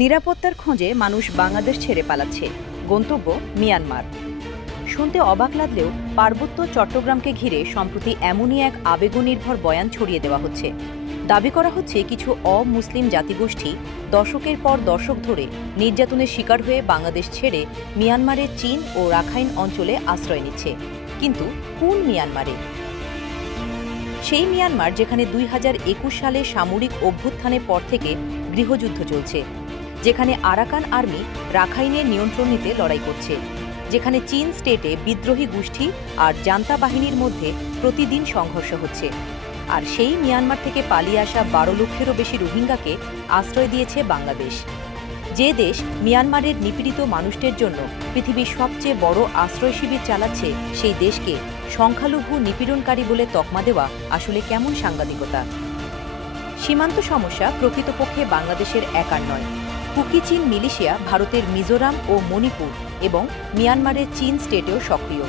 নিরাপত্তার খোঁজে মানুষ বাংলাদেশ ছেড়ে পালাচ্ছে, গন্তব্য মিয়ানমার। শুনতে অবাক লাগলেও পার্বত্য চট্টগ্রামকে ঘিরে সম্প্রতি এমনই এক আবেগনির্ভর বয়ান ছড়িয়ে দেওয়া হচ্ছে। দাবি করা হচ্ছে কিছু অমুসলিম জাতিগোষ্ঠী দশকের পর দশক ধরে নির্যাতনের শিকার হয়ে বাংলাদেশ ছেড়ে মিয়ানমারের চীন ও রাখাইন অঞ্চলে আশ্রয় নিচ্ছে। কিন্তু কোন মিয়ানমারে? সেই মিয়ানমার যেখানে 2021 সালে সামরিক অভ্যুত্থানের পর থেকে গৃহযুদ্ধ চলছে, যেখানে আরাকান আর্মি রাখাইনের নিয়ন্ত্রণ নিতে লড়াই করছে, যেখানে চীন স্টেটে বিদ্রোহী গোষ্ঠী আর জান্তা বাহিনীর মধ্যে প্রতিদিন সংঘর্ষ হচ্ছে। আর সেই মিয়ানমার থেকে পালিয়ে আসা 12 লক্ষেরও বেশি রোহিঙ্গাকে আশ্রয় দিয়েছে বাংলাদেশ। যে দেশ মিয়ানমারের নিপীড়িত মানুষদের জন্য পৃথিবীর সবচেয়ে বড় আশ্রয় শিবির চালাচ্ছে, সেই দেশকে সংখ্যালঘু নিপীড়নকারী বলে তকমা দেওয়া আসলে কেমন সাংবাদিকতা? সীমান্ত সমস্যা প্রকৃতপক্ষে বাংলাদেশের একার নয়। কুকি চীন মিলিশিয়া ভারতের মিজোরাম ও মণিপুর এবং মিয়ানমারের চীন স্টেটেও সক্রিয়।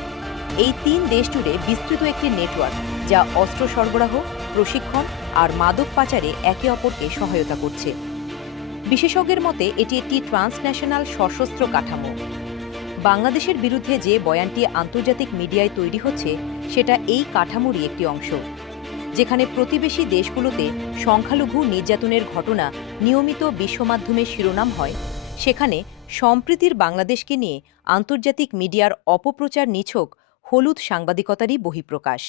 এই 3 দেশ জুড়ে বিস্তৃত একটি নেটওয়ার্ক, যা অস্ত্র সরবরাহ, প্রশিক্ষণ আর মাদক পাচারে একে অপরকে সহায়তা করছে। বিশেষজ্ঞের মতে এটি একটি ট্রান্সন্যাশনাল সশস্ত্র কাঠামো। বাংলাদেশের বিরুদ্ধে যে বয়ানটি আন্তর্জাতিক মিডিয়ায় তৈরি হচ্ছে, সেটা এই কাঠামোরই একটি অংশ। যেখানে প্রতিবেশী দেশগুলোতে সংখ্যালঘু নির্যাতনের ঘটনা নিয়মিত বিশ্বমাধ্যমে শিরোনাম হয়, সেখানে সম্প্রীতির বাংলাদেশকে নিয়ে আন্তর্জাতিক মিডিয়ার অপপ্রচার নিছক হলুদ সাংবাদিকতারই বহিঃপ্রকাশ।